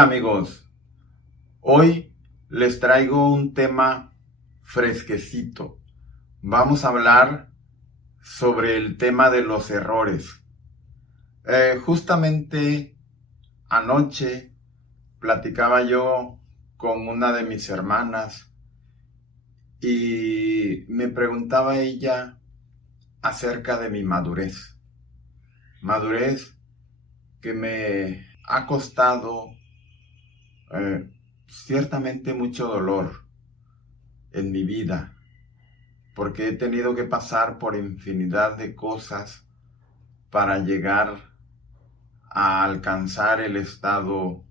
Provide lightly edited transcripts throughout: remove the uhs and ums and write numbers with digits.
Hola amigos, hoy les traigo un tema fresquecito. Vamos a hablar sobre el tema de los errores. Justamente anoche platicaba yo con una de mis hermanas y me preguntaba ella acerca de mi madurez. Madurez que me ha costado ciertamente mucho dolor en mi vida, porque he tenido que pasar por infinidad de cosas para llegar a alcanzar el estado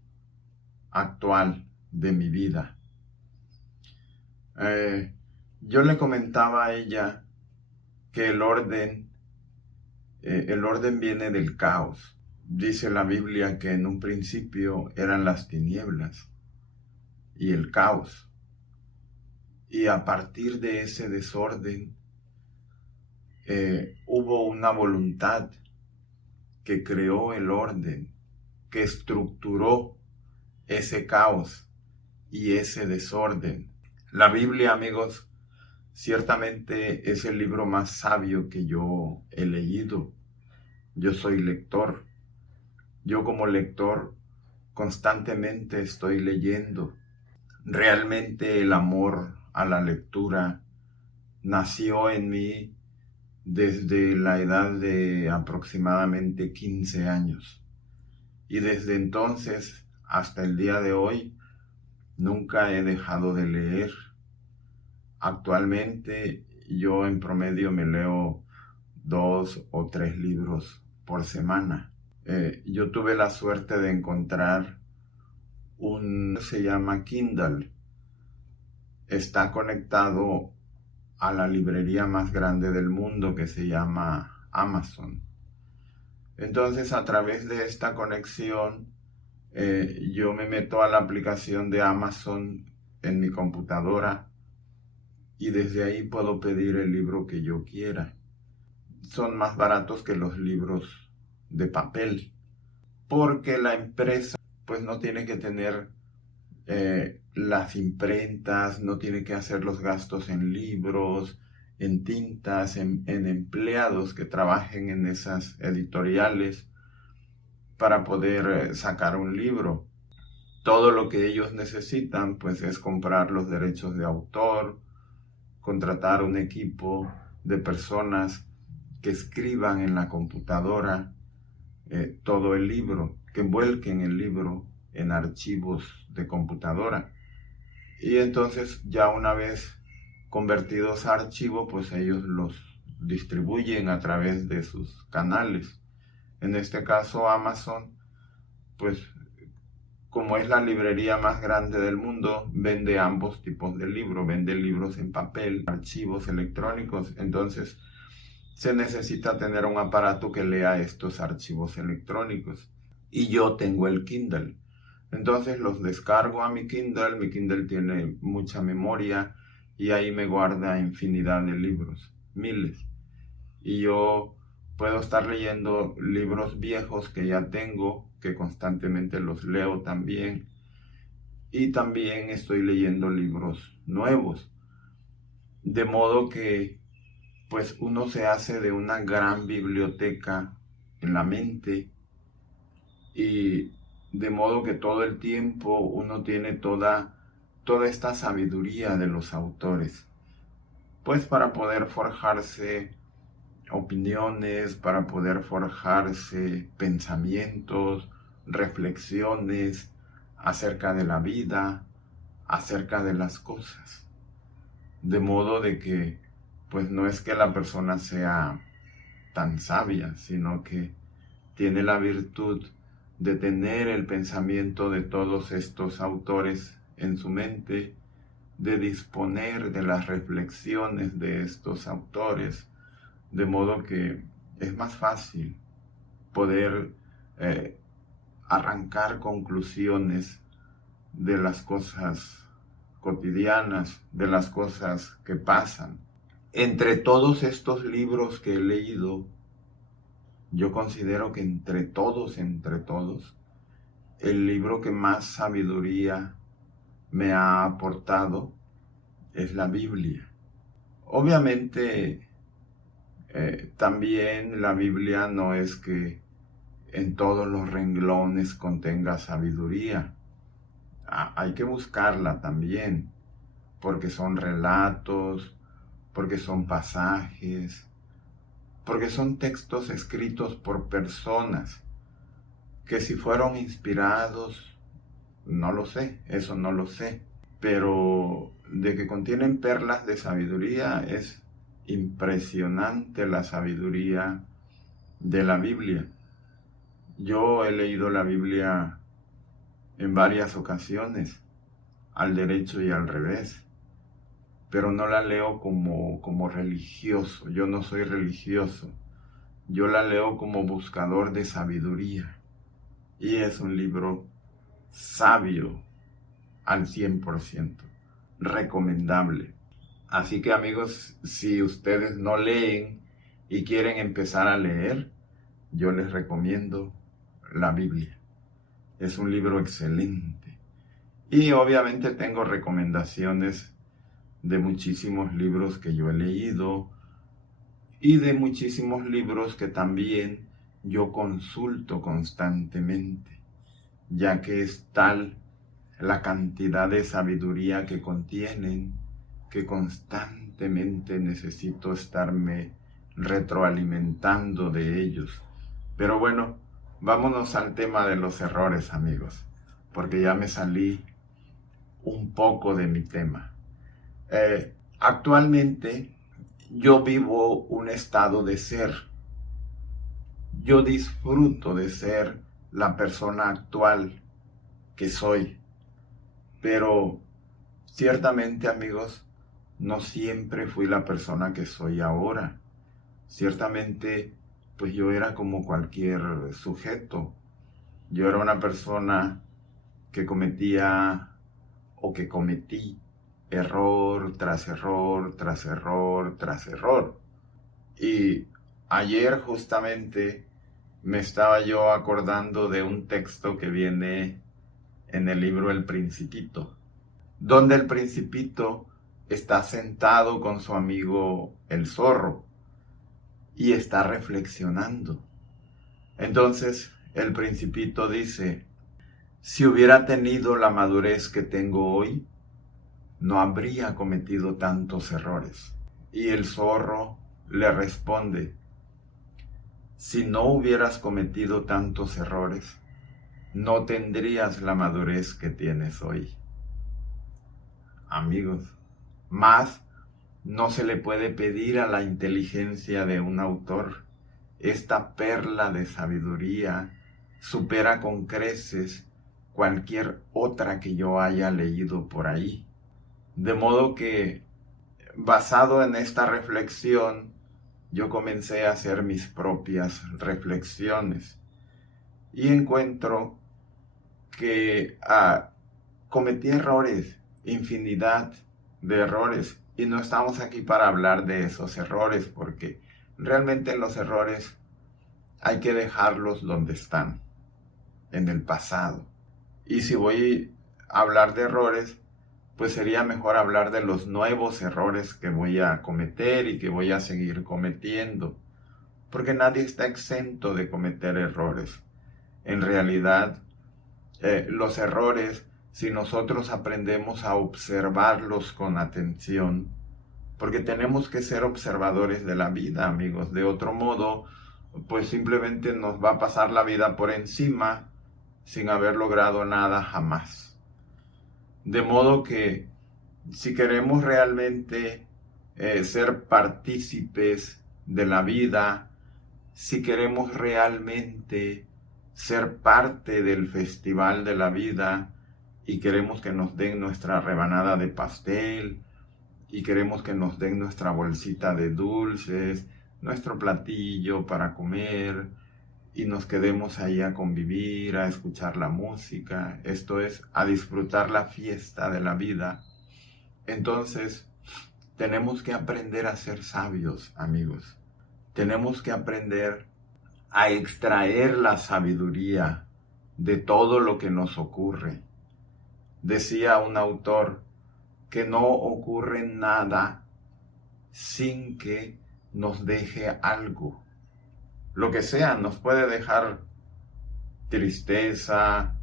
actual de mi vida. Yo le comentaba a ella que el orden viene del caos. Dice la Biblia que en un principio eran las tinieblas y el caos. Y a partir de ese desorden hubo una voluntad que creó el orden, que estructuró ese caos y ese desorden. La Biblia, amigos, ciertamente es el libro más sabio que yo he leído. Yo soy lector. Yo como lector constantemente estoy leyendo. Realmente el amor a la lectura nació en mí desde la edad de aproximadamente 15 años. Y desde entonces hasta el día de hoy nunca he dejado de leer. Actualmente yo en promedio me leo 2 o 3 libros por semana. Yo tuve la suerte de encontrar se llama Kindle. Está conectado a la librería más grande del mundo que se llama Amazon. Entonces, a través de esta conexión, yo me meto a la aplicación de Amazon en mi computadora y desde ahí puedo pedir el libro que yo quiera. Son más baratos que los libros de papel, porque la empresa pues no tiene que tener las imprentas, no tiene que hacer los gastos en libros, en tintas, en empleados que trabajen en esas editoriales para poder sacar un libro. Todo lo que ellos necesitan pues es comprar los derechos de autor, contratar un equipo de personas que escriban en la computadora todo el libro, que vuelquen el libro en archivos de computadora. Y entonces ya una vez convertidos a archivo, pues ellos los distribuyen a través de sus canales. En este caso Amazon, pues como es la librería más grande del mundo, vende ambos tipos de libros. Vende libros en papel, archivos electrónicos. Entonces se necesita tener un aparato que lea estos archivos electrónicos. Y yo tengo el Kindle. Entonces los descargo a mi Kindle tiene mucha memoria y ahí me guarda infinidad de libros, miles. Y yo puedo estar leyendo libros viejos que ya tengo, que constantemente los leo también. Y también estoy leyendo libros nuevos. De modo que pues uno se hace de una gran biblioteca en la mente y de modo que todo el tiempo uno tiene toda esta sabiduría de los autores, pues para poder forjarse opiniones, para poder forjarse pensamientos, reflexiones acerca de la vida, acerca de las cosas. De modo de que, pues no es que la persona sea tan sabia, sino que tiene la virtud de tener el pensamiento de todos estos autores en su mente, de disponer de las reflexiones de estos autores, de modo que es más fácil poder arrancar conclusiones de las cosas cotidianas, de las cosas que pasan. Entre todos estos libros que he leído, yo considero que entre todos, el libro que más sabiduría me ha aportado es la Biblia. Obviamente, también la Biblia no es que en todos los renglones contenga sabiduría. Hay que buscarla también, porque son relatos, porque son pasajes, porque son textos escritos por personas que si fueron inspirados, no lo sé, eso no lo sé, pero de que contienen perlas de sabiduría, es impresionante la sabiduría de la Biblia. Yo he leído la Biblia en varias ocasiones, al derecho y al revés, pero no la leo como religioso. Yo no soy religioso, yo la leo como buscador de sabiduría, y es un libro sabio al 100%, recomendable. Así que, amigos, si ustedes no leen y quieren empezar a leer, yo les recomiendo la Biblia. Es un libro excelente. Y obviamente tengo recomendaciones de muchísimos libros que yo he leído y de muchísimos libros que también yo consulto constantemente, ya que es tal la cantidad de sabiduría que contienen que constantemente necesito estarme retroalimentando de ellos. Pero bueno, vámonos al tema de los errores, amigos, porque ya me salí un poco de mi tema. Actualmente yo vivo un estado de ser. Yo disfruto de ser la persona actual que soy. Pero ciertamente, amigos, no siempre fui la persona que soy ahora. Ciertamente, pues yo era como cualquier sujeto. Yo era una persona que cometía o que cometí error tras error, tras error, tras error. Y ayer justamente me estaba yo acordando de un texto que viene en el libro El Principito, donde el Principito está sentado con su amigo el zorro y está reflexionando. Entonces el Principito dice: si hubiera tenido la madurez que tengo hoy, no habría cometido tantos errores. Y el zorro le responde: si no hubieras cometido tantos errores, no tendrías la madurez que tienes hoy. Amigos, más no se le puede pedir a la inteligencia de un autor. Esta perla de sabiduría supera con creces cualquier otra que yo haya leído por ahí. De modo que, basado en esta reflexión, yo comencé a hacer mis propias reflexiones y encuentro que cometí errores, infinidad de errores, y no estamos aquí para hablar de esos errores, porque realmente los errores hay que dejarlos donde están, en el pasado. Y si voy a hablar de errores, pues sería mejor hablar de los nuevos errores que voy a cometer y que voy a seguir cometiendo, porque nadie está exento de cometer errores. En realidad, los errores, si nosotros aprendemos a observarlos con atención, porque tenemos que ser observadores de la vida, amigos. De otro modo, pues simplemente nos va a pasar la vida por encima sin haber logrado nada jamás. De modo que si queremos realmente ser partícipes de la vida, si queremos realmente ser parte del festival de la vida y queremos que nos den nuestra rebanada de pastel y queremos que nos den nuestra bolsita de dulces, nuestro platillo para comer y nos quedemos ahí a convivir, a escuchar la música, esto es, a disfrutar la fiesta de la vida, entonces tenemos que aprender a ser sabios, amigos. Tenemos que aprender a extraer la sabiduría de todo lo que nos ocurre. Decía un autor que no ocurre nada sin que nos deje algo. Lo que sea, nos puede dejar tristeza,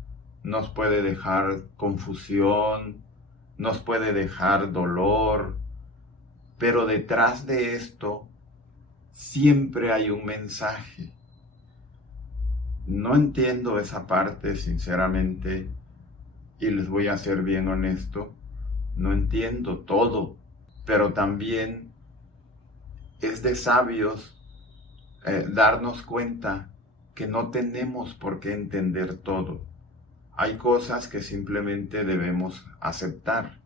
nos puede dejar confusión, nos puede dejar dolor, pero detrás de esto siempre hay un mensaje. No entiendo esa parte, sinceramente, y les voy a ser bien honesto, no entiendo todo, pero también es de sabios darnos cuenta que no tenemos por qué entender todo. Hay cosas que simplemente debemos aceptar.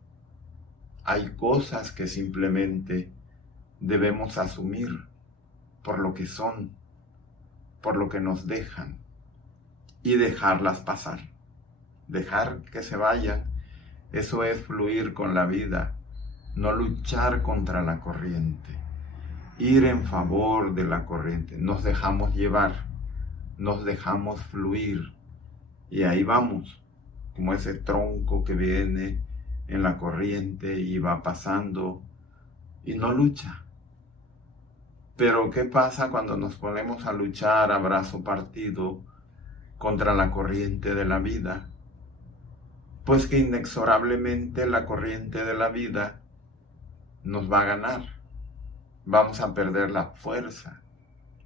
Hay cosas que simplemente debemos asumir por lo que son, por lo que nos dejan, y dejarlas pasar. Dejar que se vayan, eso es fluir con la vida, no luchar contra la corriente, ir en favor de la corriente. Nos dejamos llevar, nos dejamos fluir, y ahí vamos, como ese tronco que viene en la corriente y va pasando y no lucha. Pero ¿qué pasa cuando nos ponemos a luchar a brazo partido contra la corriente de la vida? Pues que inexorablemente la corriente de la vida nos va a ganar. Vamos a perder la fuerza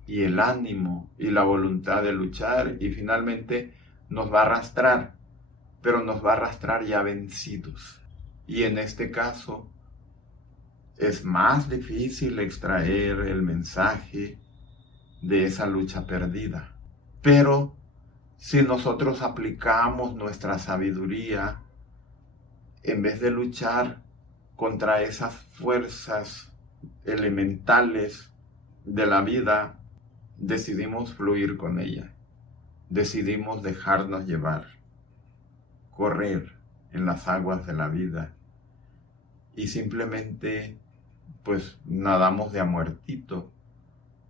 y el ánimo y la voluntad de luchar, y finalmente nos va a arrastrar, pero nos va a arrastrar ya vencidos. Y en este caso es más difícil extraer el mensaje de esa lucha perdida. Pero si nosotros aplicamos nuestra sabiduría, en vez de luchar contra esas fuerzas elementales de la vida, decidimos fluir con ella. Decidimos dejarnos llevar, correr en las aguas de la vida, y simplemente pues nadamos de a muertito.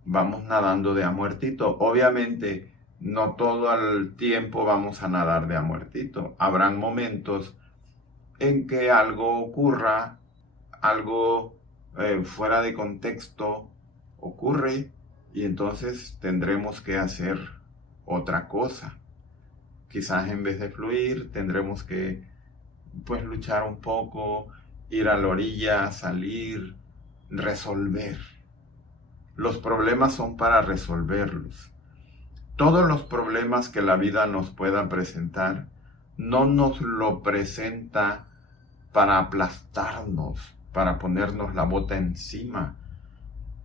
Vamos nadando de a muertito. Obviamente no todo el tiempo vamos a nadar de a muertito. Habrán momentos en que algo ocurra, algo fuera de contexto ocurre, y entonces tendremos que hacer otra cosa. Quizás en vez de fluir tendremos que pues luchar un poco, ir a la orilla, salir, resolver. Los problemas son para resolverlos. Todos los problemas que la vida nos pueda presentar, no nos lo presenta para aplastarnos, para ponernos la bota encima,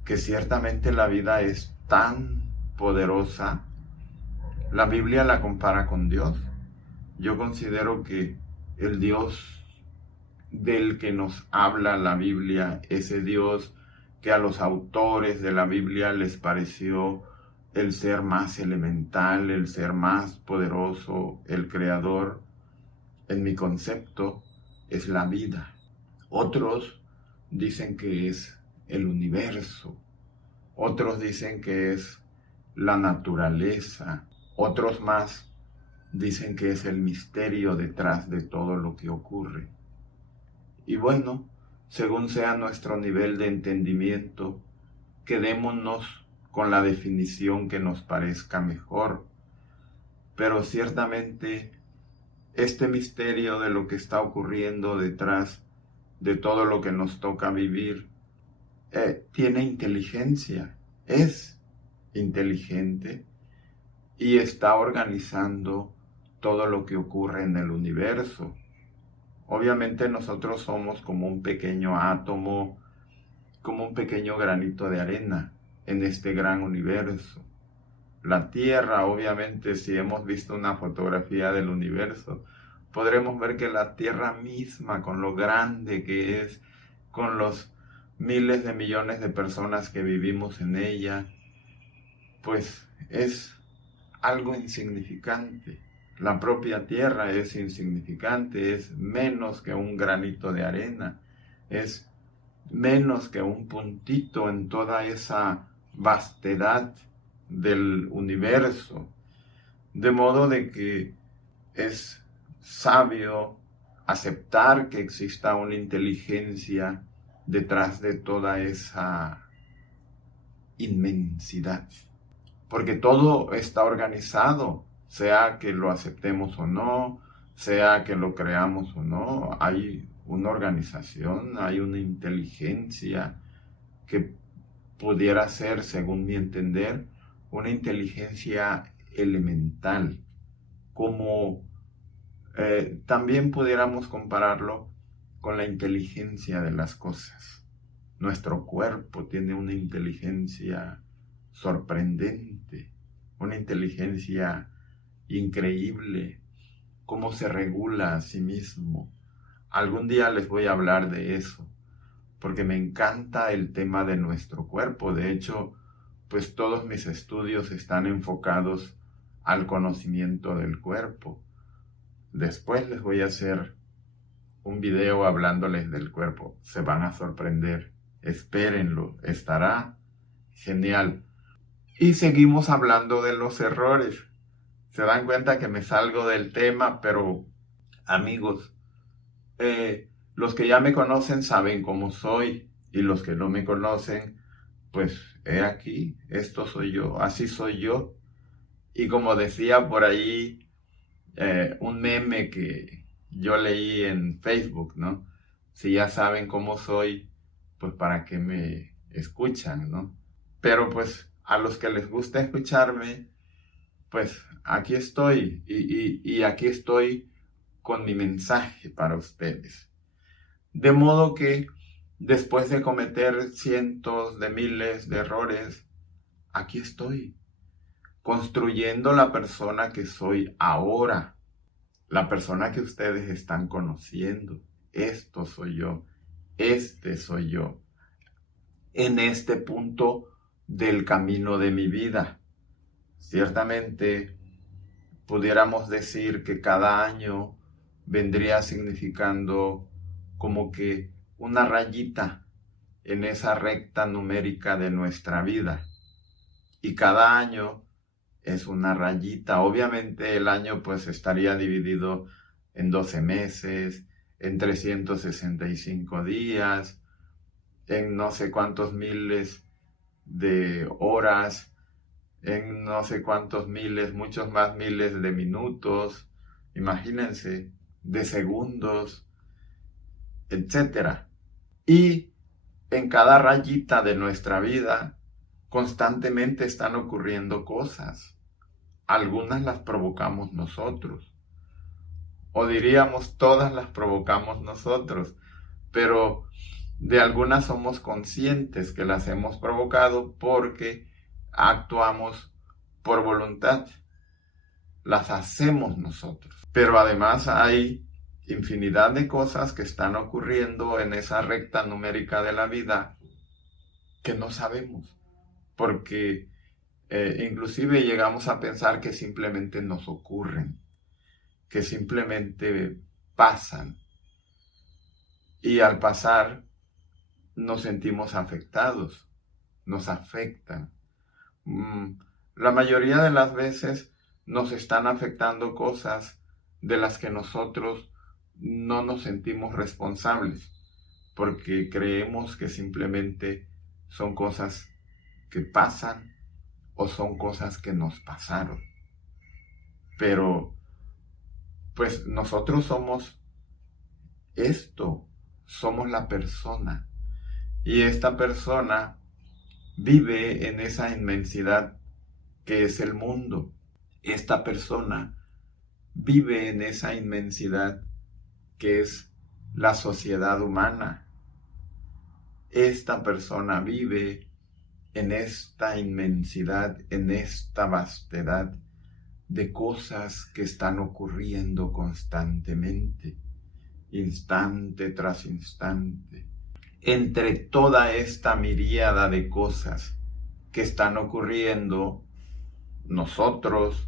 que ciertamente la vida es tan poderosa. La Biblia la compara con Dios. Yo considero que el Dios del que nos habla la Biblia, ese Dios que a los autores de la Biblia les pareció el ser más elemental, el ser más poderoso, el creador, en mi concepto, es la vida. Otros dicen que es el universo, otros dicen que es la naturaleza, otros más dicen que es el misterio detrás de todo lo que ocurre. Y bueno, según sea nuestro nivel de entendimiento, quedémonos con la definición que nos parezca mejor. Pero ciertamente este misterio de lo que está ocurriendo detrás de todo lo que nos toca vivir tiene inteligencia, es inteligente y está organizando todo lo que ocurre en el universo. Obviamente nosotros somos como un pequeño átomo, como un pequeño granito de arena en este gran universo. La Tierra, obviamente, si hemos visto una fotografía del universo, podremos ver que la Tierra misma, con lo grande que es, con los miles de millones de personas que vivimos en ella, pues es algo insignificante. La propia Tierra es insignificante, es menos que un granito de arena, es menos que un puntito en toda esa vastedad del universo. De modo de que es sabio aceptar que exista una inteligencia detrás de toda esa inmensidad. Porque todo está organizado, sea que lo aceptemos o no, sea que lo creamos o no, hay una organización, hay una inteligencia que pudiera ser, según mi entender, una inteligencia elemental, como también pudiéramos compararlo con la inteligencia de las cosas. Nuestro cuerpo tiene una inteligencia sorprendente, una inteligencia increíble, cómo se regula a sí mismo. Algún día les voy a hablar de eso, porque me encanta el tema de nuestro cuerpo. De hecho, pues todos mis estudios están enfocados al conocimiento del cuerpo. Después les voy a hacer un video hablándoles del cuerpo. Se van a sorprender. Espérenlo. Estará genial. Y seguimos hablando de los errores. Se dan cuenta que me salgo del tema, pero amigos, los que ya me conocen saben cómo soy, y los que no me conocen, pues he aquí, esto soy yo, así soy yo. Y como decía por ahí un meme que yo leí en Facebook, ¿no? Si ya saben cómo soy, pues para qué me escuchan, ¿no? Pero pues a los que les gusta escucharme, pues aquí estoy, y aquí estoy con mi mensaje para ustedes. De modo que después de cometer cientos de miles de errores, aquí estoy, construyendo la persona que soy ahora, la persona que ustedes están conociendo. Esto soy yo, este soy yo, en este punto del camino de mi vida. Ciertamente, pudiéramos decir que cada año vendría significando como que una rayita en esa recta numérica de nuestra vida. Y cada año es una rayita. Obviamente el año pues estaría dividido en 12 meses, en 365 días, en no sé cuántos miles de horas, en no sé cuántos miles, muchos más miles de minutos, imagínense, de segundos, etcétera. Y en cada rayita de nuestra vida constantemente están ocurriendo cosas. Algunas las provocamos nosotros, o diríamos todas las provocamos nosotros, pero de algunas somos conscientes que las hemos provocado porque actuamos por voluntad, las hacemos nosotros. Pero además hay infinidad de cosas que están ocurriendo en esa recta numérica de la vida que no sabemos, porque inclusive llegamos a pensar que simplemente nos ocurren, que simplemente pasan, y al pasar nos sentimos afectados, nos afectan. La mayoría de las veces nos están afectando cosas de las que nosotros no nos sentimos responsables, porque creemos que simplemente son cosas que pasan o son cosas que nos pasaron. Pero pues nosotros somos esto, somos la persona, y esta persona vive en esa inmensidad que es el mundo. Esta persona vive en esa inmensidad que es la sociedad humana. Esta persona vive en esta inmensidad, en esta vastedad de cosas que están ocurriendo constantemente, instante tras instante. Entre toda esta miríada de cosas que están ocurriendo, nosotros,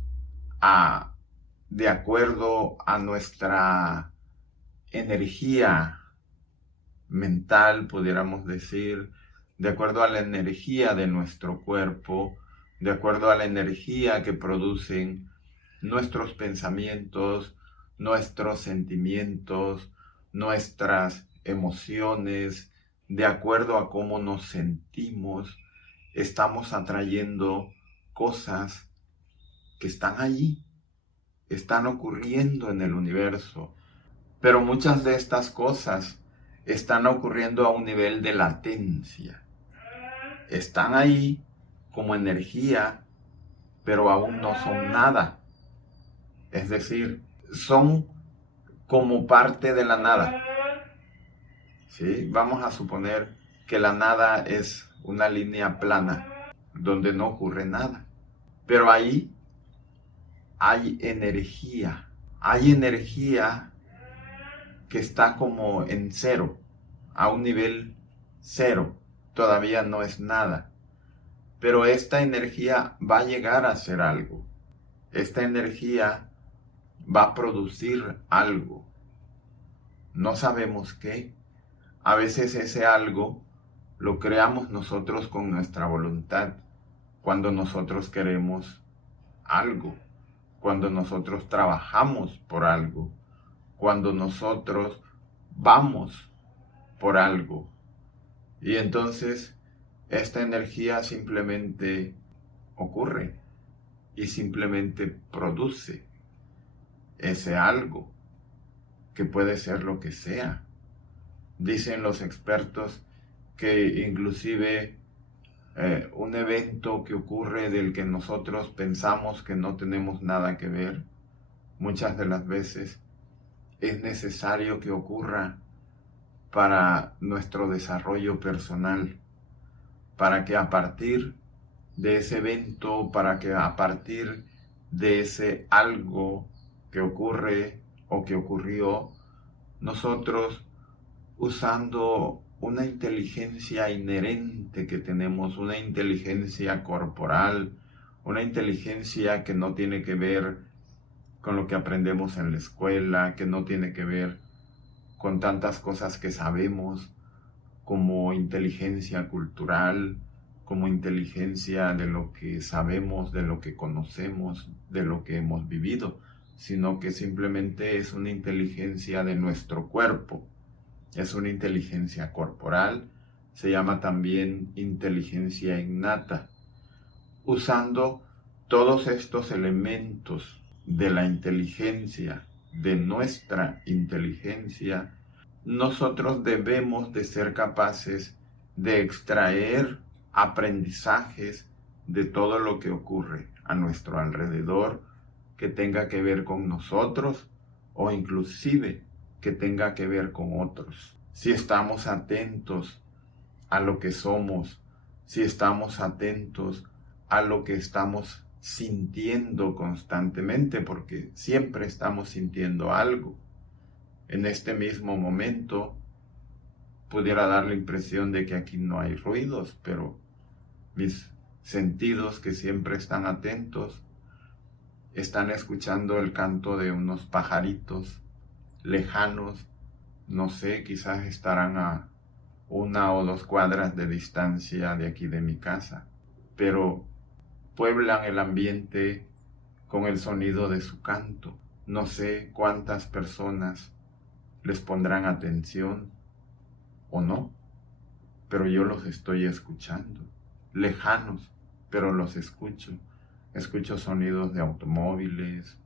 de acuerdo a nuestra energía mental, pudiéramos decir, de acuerdo a la energía de nuestro cuerpo, de acuerdo a la energía que producen nuestros pensamientos, nuestros sentimientos, nuestras emociones, de acuerdo a cómo nos sentimos, estamos atrayendo cosas que están allí, están ocurriendo en el universo. Pero muchas de estas cosas están ocurriendo a un nivel de latencia. Están ahí como energía, pero aún no son nada. Es decir, son como parte de la nada. ¿Sí? Vamos a suponer que la nada es una línea plana, donde no ocurre nada. Pero ahí hay energía. Hay energía que está como en cero, a un nivel cero. Todavía no es nada. Pero esta energía va a llegar a ser algo. Esta energía va a producir algo. No sabemos qué. A veces ese algo lo creamos nosotros con nuestra voluntad, cuando nosotros queremos algo, cuando nosotros trabajamos por algo, cuando nosotros vamos por algo. Y entonces esta energía simplemente ocurre y simplemente produce ese algo, que puede ser lo que sea. Dicen los expertos que inclusive un evento que ocurre del que nosotros pensamos que no tenemos nada que ver, muchas de las veces es necesario que ocurra para nuestro desarrollo personal, para que a partir de ese evento, para que a partir de ese algo que ocurre o que ocurrió, nosotros, usando una inteligencia inherente que tenemos, una inteligencia corporal, una inteligencia que no tiene que ver con lo que aprendemos en la escuela, que no tiene que ver con tantas cosas que sabemos, como inteligencia cultural, como inteligencia de lo que sabemos, de lo que conocemos, de lo que hemos vivido, sino que simplemente es una inteligencia de nuestro cuerpo. Es una inteligencia corporal, se llama también inteligencia innata. Usando todos estos elementos de la inteligencia, de nuestra inteligencia, nosotros debemos de ser capaces de extraer aprendizajes de todo lo que ocurre a nuestro alrededor, que tenga que ver con nosotros o inclusive que tenga que ver con otros. Si estamos atentos a lo que somos, si estamos atentos a lo que estamos sintiendo constantemente, porque siempre estamos sintiendo algo. En este mismo momento pudiera dar la impresión de que aquí no hay ruidos, pero mis sentidos, que siempre están atentos, están escuchando el canto de unos pajaritos lejanos, no sé, quizás estarán a 1 o 2 cuadras de distancia de aquí de mi casa, pero pueblan el ambiente con el sonido de su canto. No sé cuántas personas les pondrán atención o no, pero yo los estoy escuchando, lejanos, pero los escucho. Escucho sonidos de automóviles,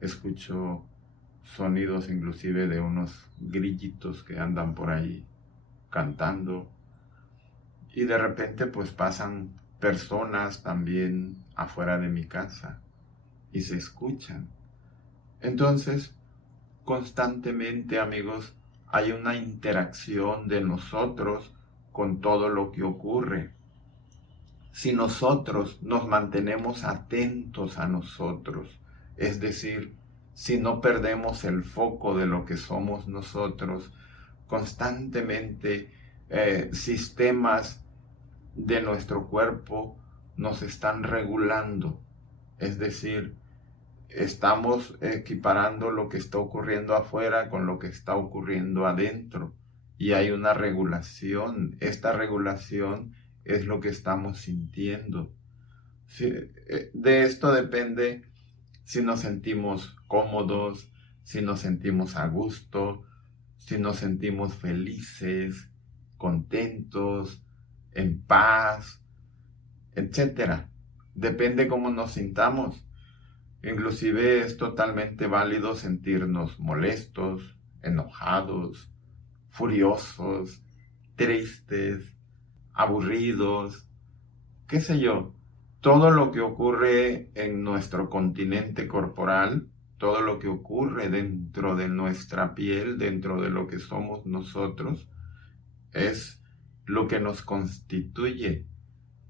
escucho sonidos inclusive de unos grillitos que andan por ahí cantando, y de repente pues pasan personas también afuera de mi casa y se escuchan. Entonces, constantemente, amigos, hay una interacción de nosotros con todo lo que ocurre. Si nosotros nos mantenemos atentos a nosotros, es decir, si no perdemos el foco de lo que somos nosotros, constantemente sistemas de nuestro cuerpo nos están regulando. Es decir, estamos equiparando lo que está ocurriendo afuera con lo que está ocurriendo adentro. Y hay una regulación. Esta regulación es lo que estamos sintiendo. Sí, de esto depende si nos sentimos cómodos, si nos sentimos a gusto, si nos sentimos felices, contentos, en paz, etcétera. Depende cómo nos sintamos. Inclusive es totalmente válido sentirnos molestos, enojados, furiosos, tristes, aburridos, qué sé yo. Todo lo que ocurre en nuestro continente corporal, todo lo que ocurre dentro de nuestra piel, dentro de lo que somos nosotros, es lo que nos constituye.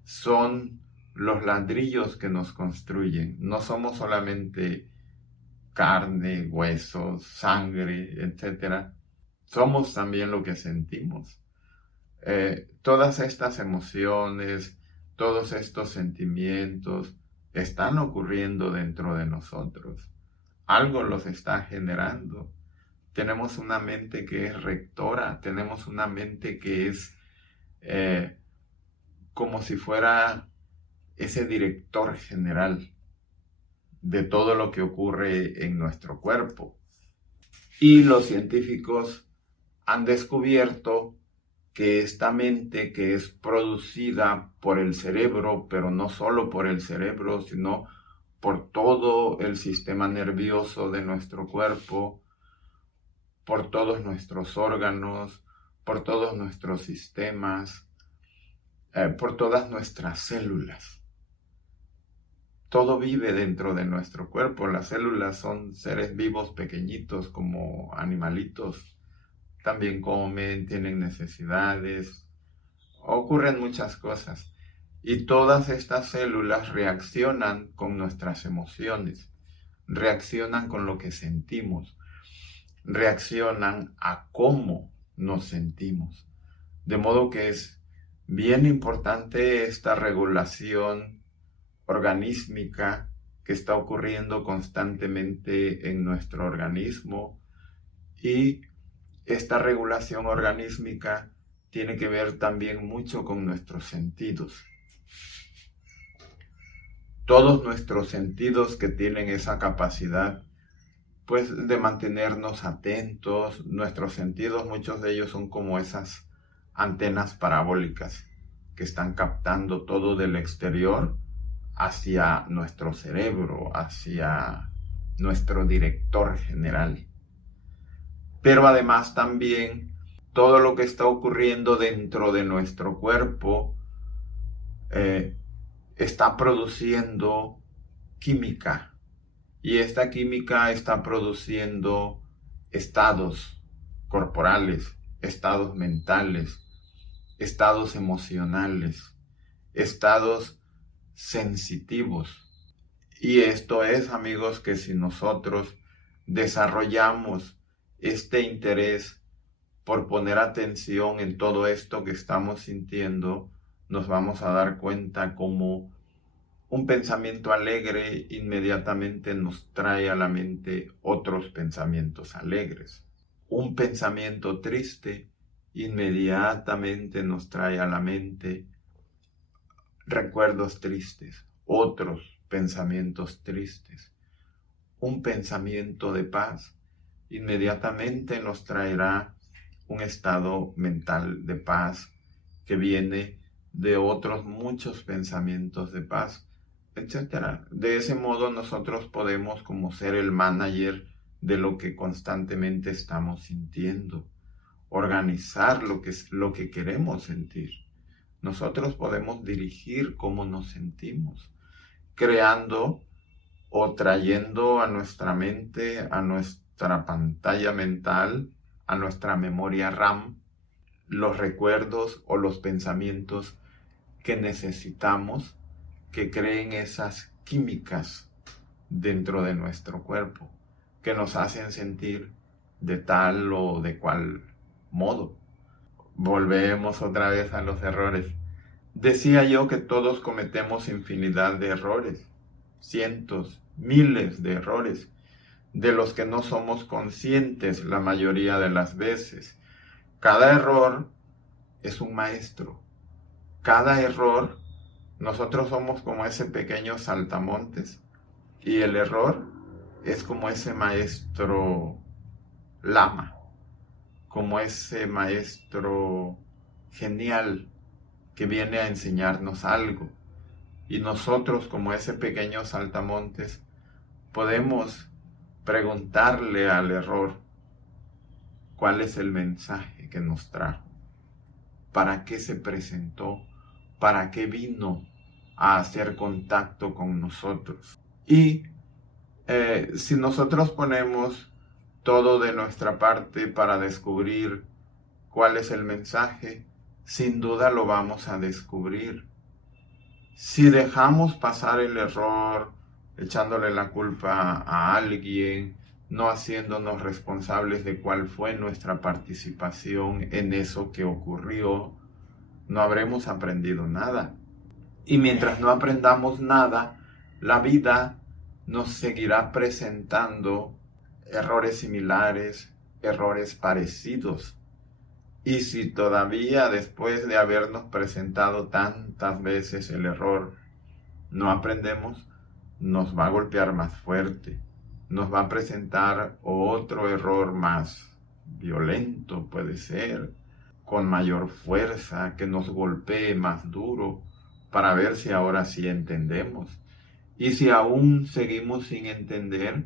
Son los ladrillos que nos construyen. No somos solamente carne, huesos, sangre, etc. Somos también lo que sentimos. Todas estas emociones, todos estos sentimientos están ocurriendo dentro de nosotros. Algo los está generando. Tenemos una mente que es rectora, tenemos una mente que es como si fuera ese director general de todo lo que ocurre en nuestro cuerpo. Y los científicos han descubierto que esta mente que es producida por el cerebro, pero no solo por el cerebro, sino por todo el sistema nervioso de nuestro cuerpo, por todos nuestros órganos, por todos nuestros sistemas, por todas nuestras células. Todo vive dentro de nuestro cuerpo. Las células son seres vivos pequeñitos como animalitos. También comen, tienen necesidades, ocurren muchas cosas. Y todas estas células reaccionan con nuestras emociones, reaccionan con lo que sentimos, reaccionan a cómo nos sentimos. De modo que es bien importante esta regulación organísmica que está ocurriendo constantemente en nuestro organismo, y esta regulación organísmica tiene que ver también mucho con nuestros sentidos. Todos nuestros sentidos que tienen esa capacidad, pues, de mantenernos atentos. Nuestros sentidos, muchos de ellos son como esas antenas parabólicas que están captando todo del exterior hacia nuestro cerebro, hacia nuestro director general. Pero además también todo lo que está ocurriendo dentro de nuestro cuerpo está produciendo química, y esta química está produciendo estados corporales, estados mentales, estados emocionales, estados sensitivos. Y esto es, amigos, que si nosotros desarrollamos este interés por poner atención en todo esto que estamos sintiendo, nos vamos a dar cuenta cómo un pensamiento alegre inmediatamente nos trae a la mente otros pensamientos alegres. Un pensamiento triste inmediatamente nos trae a la mente recuerdos tristes, otros pensamientos tristes. Un pensamiento de paz inmediatamente nos traerá un estado mental de paz que viene de otros muchos pensamientos de paz, etc. De ese modo nosotros podemos como ser el manager de lo que constantemente estamos sintiendo, organizar lo que queremos sentir. Nosotros podemos dirigir cómo nos sentimos, creando o trayendo a nuestra mente, a nuestra pantalla mental, a nuestra memoria RAM, los recuerdos o los pensamientos que necesitamos que creen esas químicas dentro de nuestro cuerpo, que nos hacen sentir de tal o de cual modo. Volvemos otra vez a los errores. Decía yo que todos cometemos infinidad de errores, cientos, miles de errores, de los que no somos conscientes la mayoría de las veces. Cada error es un maestro. Cada error, nosotros somos como ese pequeño saltamontes Y el error es como ese maestro lama, como ese maestro genial que viene a enseñarnos algo. Y nosotros, como ese pequeño saltamontes, podemos preguntarle al error cuál es el mensaje que nos trajo, para qué se presentó, para qué vino a hacer contacto con nosotros. Y si nosotros ponemos todo de nuestra parte para descubrir cuál es el mensaje, sin duda lo vamos a descubrir. Si dejamos pasar el error, echándole la culpa a alguien, no haciéndonos responsables de cuál fue nuestra participación en eso que ocurrió, no habremos aprendido nada. Y mientras no aprendamos nada, la vida nos seguirá presentando errores similares, errores parecidos. Y si todavía después de habernos presentado tantas veces el error, no aprendemos, nos va a golpear más fuerte, nos va a presentar otro error más violento, puede ser, con mayor fuerza, que nos golpee más duro, para ver si ahora sí entendemos. Y si aún seguimos sin entender,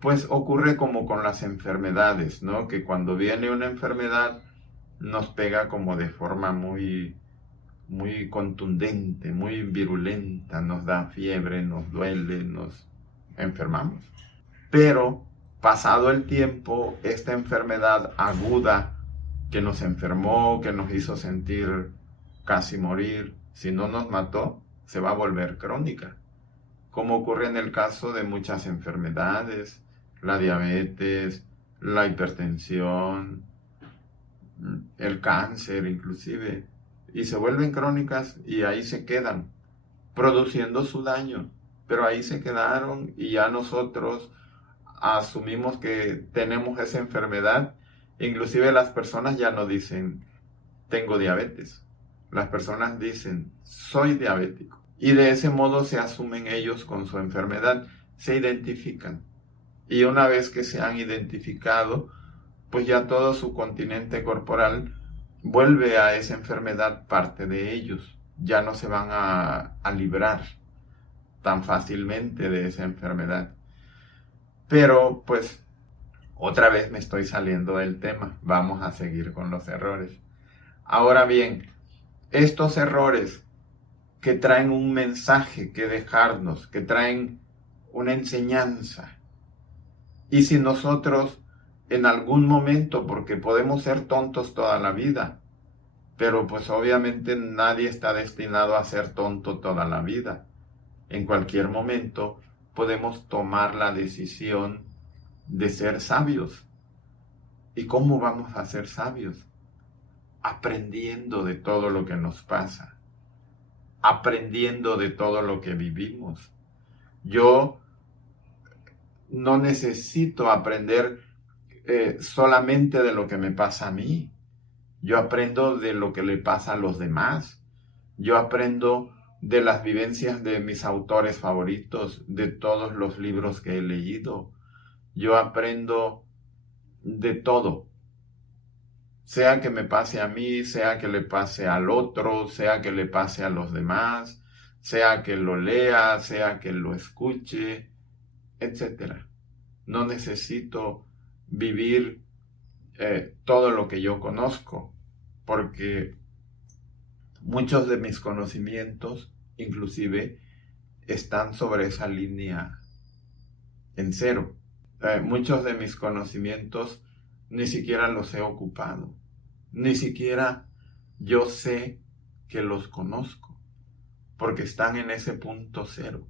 pues ocurre como con las enfermedades, ¿no? Que cuando viene una enfermedad nos pega como de forma muy contundente, muy virulenta, nos da fiebre, nos duele, nos enfermamos. Pero pasado el tiempo, esta enfermedad aguda que nos enfermó, que nos hizo sentir casi morir, si no nos mató, se va a volver crónica, como ocurre en el caso de muchas enfermedades, la diabetes, la hipertensión, el cáncer inclusive, y se vuelven crónicas y ahí se quedan, produciendo su daño, pero ahí se quedaron y ya nosotros asumimos que tenemos esa enfermedad. Inclusive las personas ya no dicen tengo diabetes, las personas dicen soy diabético, y de ese modo se asumen ellos con su enfermedad, se identifican, y una vez que se han identificado, pues ya todo su continente corporal vuelve a esa enfermedad parte de ellos, ya no se van a librar tan fácilmente de esa enfermedad. Pero pues otra vez me estoy saliendo del tema, vamos a seguir con los errores. Ahora bien, estos errores que traen un mensaje que dejarnos, que traen una enseñanza, y si nosotros en algún momento, porque podemos ser tontos toda la vida, pero pues obviamente nadie está destinado a ser tonto toda la vida. En cualquier momento podemos tomar la decisión de ser sabios. ¿Y cómo vamos a ser sabios? Aprendiendo de todo lo que nos pasa, aprendiendo de todo lo que vivimos. Yo no necesito aprender solamente de lo que me pasa a mí. Yo aprendo de lo que le pasa a los demás. Yo aprendo de las vivencias de mis autores favoritos, de todos los libros que he leído. Yo aprendo de todo. Sea que me pase a mí, sea que le pase al otro, sea que le pase a los demás, sea que lo lea, sea que lo escuche, etc. No necesito vivir todo lo que yo conozco, porque muchos de mis conocimientos, inclusive, están sobre esa línea en cero. Muchos de mis conocimientos ni siquiera los he ocupado, ni siquiera yo sé que los conozco, porque están en ese punto cero.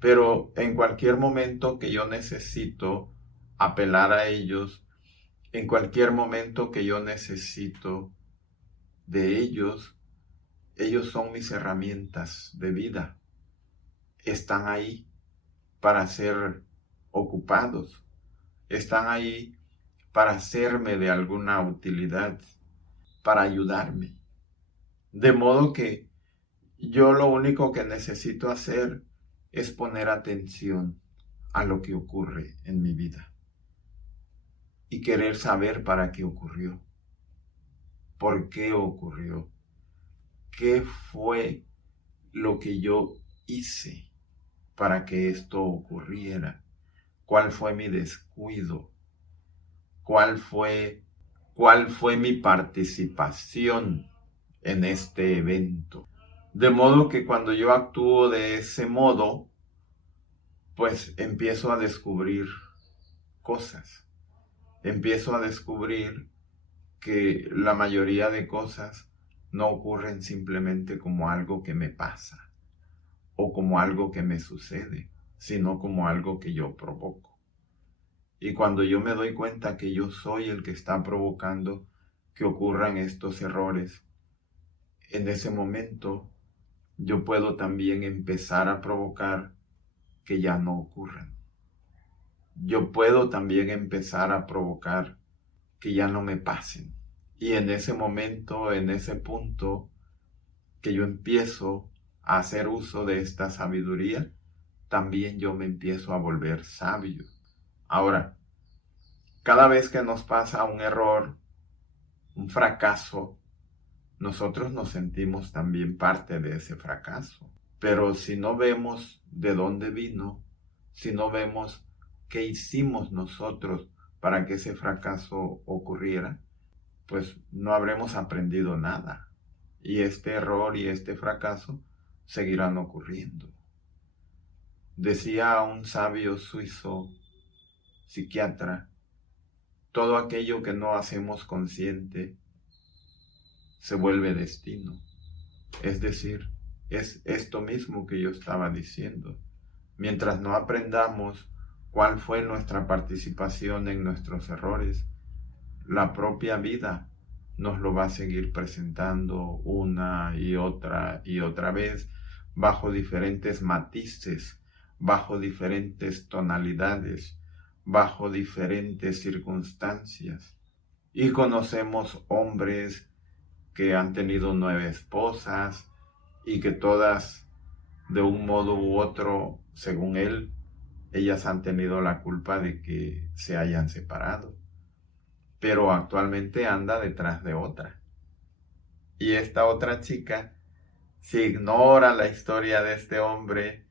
Pero en cualquier momento que yo necesito apelar a ellos, en cualquier momento que yo necesito de ellos, ellos son mis herramientas de vida. Están ahí para ser ocupados. Están ahí para serme de alguna utilidad, para ayudarme. De modo que yo lo único que necesito hacer es poner atención a lo que ocurre en mi vida y querer saber para qué ocurrió, por qué ocurrió, qué fue lo que yo hice para que esto ocurriera, cuál fue mi descuido, cuál fue mi participación en este evento. De modo que cuando yo actúo de ese modo, pues empiezo a descubrir cosas. Empiezo a descubrir que la mayoría de cosas no ocurren simplemente como algo que me pasa o como algo que me sucede, sino como algo que yo provoco. Y cuando yo me doy cuenta que yo soy el que está provocando que ocurran estos errores, en ese momento yo puedo también empezar a provocar que ya no ocurran. Yo puedo también empezar a provocar que ya no me pasen. Y en ese momento, en ese punto, que yo empiezo a hacer uso de esta sabiduría, también yo me empiezo a volver sabio. Ahora, cada vez que nos pasa un error, un fracaso, nosotros nos sentimos también parte de ese fracaso. Pero si no vemos de dónde vino, si no vemos qué hicimos nosotros para que ese fracaso ocurriera, pues no habremos aprendido nada. Y este error y este fracaso seguirán ocurriendo. Decía un sabio suizo psiquiatra, todo aquello que no hacemos consciente se vuelve destino. Es decir, es esto mismo que yo estaba diciendo. Mientras no aprendamos cuál fue nuestra participación en nuestros errores, la propia vida nos lo va a seguir presentando una y otra vez, bajo diferentes matices, bajo diferentes tonalidades, bajo diferentes circunstancias. Y conocemos hombres que han tenido 9 esposas y que todas, de un modo u otro, según él, ellas han tenido la culpa de que se hayan separado. Pero actualmente anda detrás de otra. Y esta otra chica, si ignora la historia de este hombre,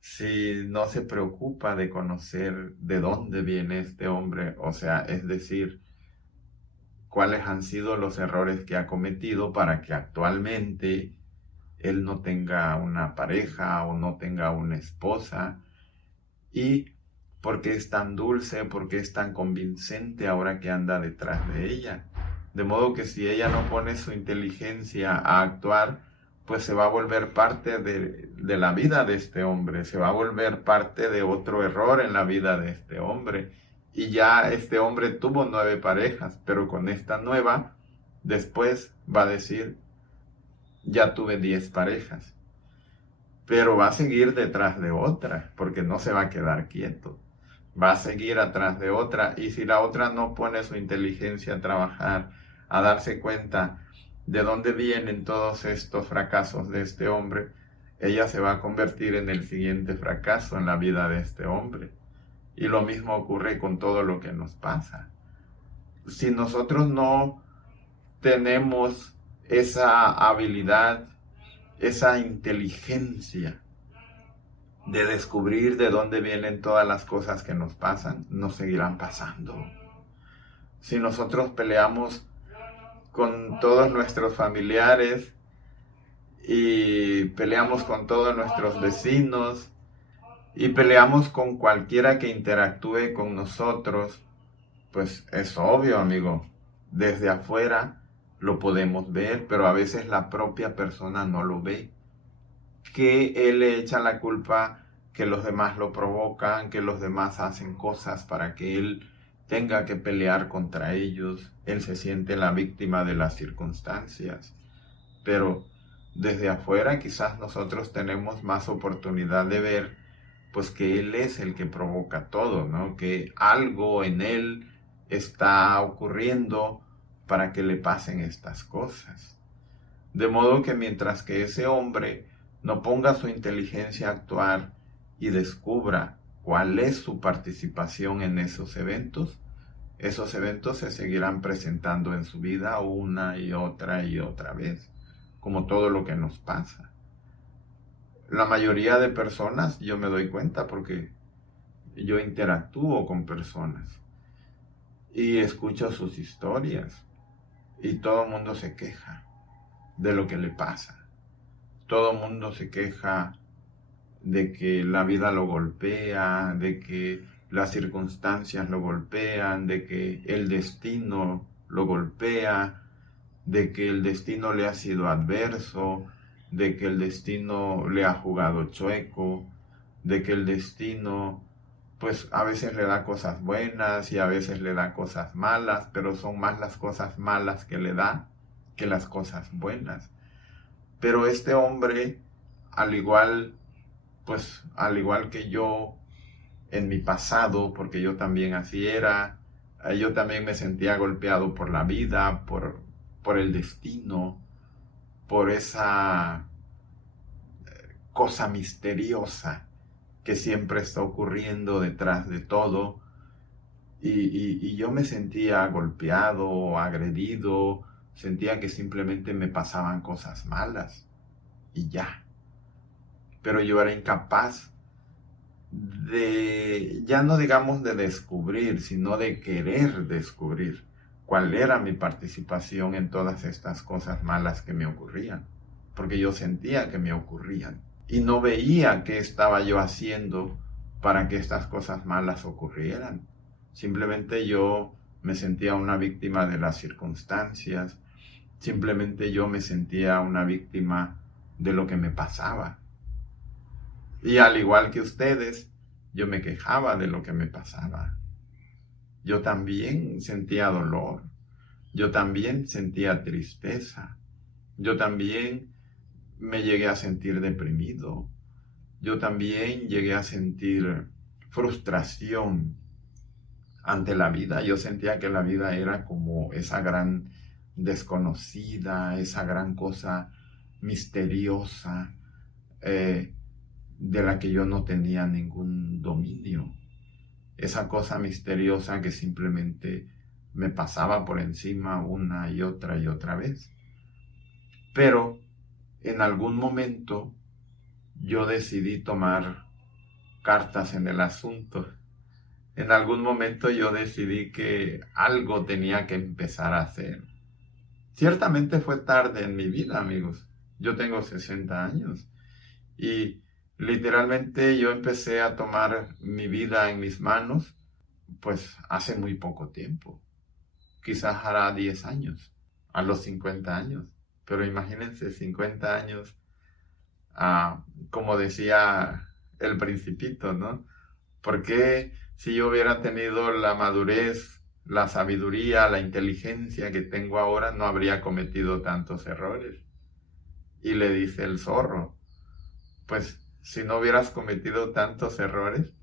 si no se preocupa de conocer de dónde viene este hombre, o sea, es decir, cuáles han sido los errores que ha cometido para que actualmente él no tenga una pareja o no tenga una esposa, y por qué es tan dulce, por qué es tan convincente ahora que anda detrás de ella. De modo que si ella no pone su inteligencia a actuar, pues se va a volver parte de la vida de este hombre, se va a volver parte de otro error en la vida de este hombre. Y ya este hombre tuvo 9 parejas, pero con esta nueva, después va a decir, ya tuve 10 parejas. Pero va a seguir detrás de otra, porque no se va a quedar quieto. Va a seguir atrás de otra, y si la otra no pone su inteligencia a trabajar, a darse cuenta de dónde vienen todos estos fracasos de este hombre, ella se va a convertir en el siguiente fracaso en la vida de este hombre. Y lo mismo ocurre con todo lo que nos pasa. Si nosotros no tenemos esa habilidad, esa inteligencia de descubrir de dónde vienen todas las cosas que nos pasan, nos seguirán pasando. Si nosotros peleamos con todos nuestros familiares y peleamos con todos nuestros vecinos y peleamos con cualquiera que interactúe con nosotros, pues es obvio, amigo, desde afuera lo podemos ver, pero a veces la propia persona no lo ve. Que él le echa la culpa que los demás lo provocan, que los demás hacen cosas para que él tenga que pelear contra ellos. Él se siente la víctima de las circunstancias. Pero desde afuera quizás nosotros tenemos más oportunidad de ver pues que él es el que provoca todo, ¿no? Que algo en él está ocurriendo para que le pasen estas cosas. De modo que mientras que ese hombre no ponga su inteligencia a actuar y descubra cuál es su participación en esos eventos se seguirán presentando en su vida una y otra vez, como todo lo que nos pasa. La mayoría de personas, yo me doy cuenta porque yo interactúo con personas y escucho sus historias y todo el mundo se queja de lo que le pasa. Todo el mundo se queja de que la vida lo golpea, de que las circunstancias lo golpean, de que el destino lo golpea, de que el destino le ha sido adverso, de que el destino le ha jugado chueco, de que el destino pues a veces le da cosas buenas y a veces le da cosas malas, pero son más las cosas malas que le da que las cosas buenas. Pero este hombre, al igual que yo en mi pasado, porque yo también así era, yo también me sentía golpeado por la vida, por el destino, por esa cosa misteriosa que siempre está ocurriendo detrás de todo. Y yo me sentía golpeado, agredido, sentía que simplemente me pasaban cosas malas y ya. Pero yo era incapaz de, ya no digamos de descubrir, sino de querer descubrir cuál era mi participación en todas estas cosas malas que me ocurrían, porque yo sentía que me ocurrían y no veía qué estaba yo haciendo para que estas cosas malas ocurrieran. Simplemente yo me sentía una víctima de las circunstancias, simplemente yo me sentía una víctima de lo que me pasaba. Y al igual que ustedes, yo me quejaba de lo que me pasaba. Yo también sentía dolor, yo también sentía tristeza, yo también me llegué a sentir deprimido, yo también llegué a sentir frustración ante la vida. Yo sentía que la vida era como esa gran desconocida, esa gran cosa misteriosa, de la que yo no tenía ningún dominio. Esa cosa misteriosa que simplemente me pasaba por encima una y otra vez. Pero en algún momento yo decidí tomar cartas en el asunto. En algún momento yo decidí que algo tenía que empezar a hacer. Ciertamente fue tarde en mi vida, amigos. Yo tengo 60 años y literalmente yo empecé a tomar mi vida en mis manos pues hace muy poco tiempo. Quizás hará 10 años, a los 50 años. Pero imagínense, 50 años, como decía el Principito, ¿no? ¿Por qué si yo hubiera tenido la madurez, la sabiduría, la inteligencia que tengo ahora, no habría cometido tantos errores? Y le dice el zorro, pues si no hubieras cometido tantos errores,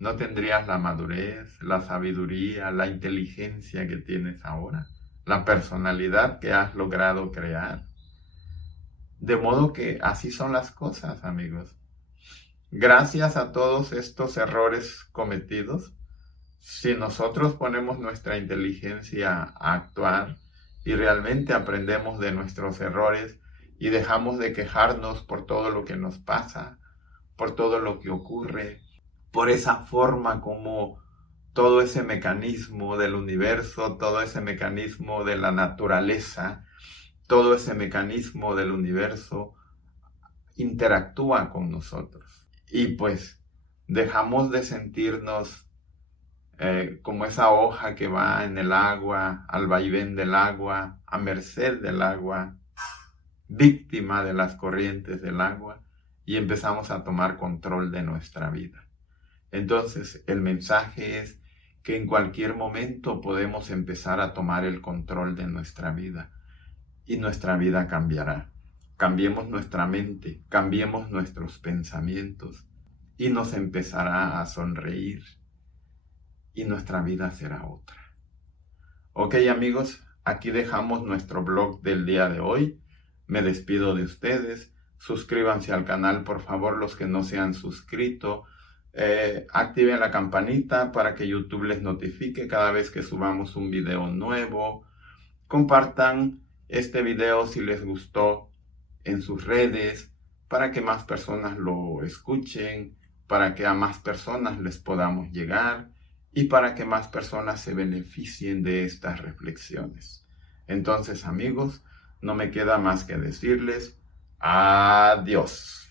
no tendrías la madurez, la sabiduría, la inteligencia que tienes ahora, la personalidad que has logrado crear. De modo que así son las cosas, amigos. Gracias a todos estos errores cometidos, si nosotros ponemos nuestra inteligencia a actuar y realmente aprendemos de nuestros errores y dejamos de quejarnos por todo lo que nos pasa, por todo lo que ocurre, por esa forma como todo ese mecanismo del universo, todo ese mecanismo de la naturaleza, todo ese mecanismo del universo interactúa con nosotros. Y pues dejamos de sentirnos como esa hoja que va en el agua, al vaivén del agua, a merced del agua, víctima de las corrientes del agua, y empezamos a tomar control de nuestra vida. Entonces, el mensaje es que en cualquier momento podemos empezar a tomar el control de nuestra vida y nuestra vida cambiará. Cambiemos nuestra mente, cambiemos nuestros pensamientos y nos empezará a sonreír y nuestra vida será otra. Ok, amigos, aquí dejamos nuestro blog del día de hoy. Me despido de ustedes. Suscríbanse al canal, por favor, los que no se han suscrito. Activen la campanita para que YouTube les notifique cada vez que subamos un video nuevo. Compartan este video si les gustó en sus redes para que más personas lo escuchen, para que a más personas les podamos llegar y para que más personas se beneficien de estas reflexiones. Entonces, amigos, no me queda más que decirles adiós.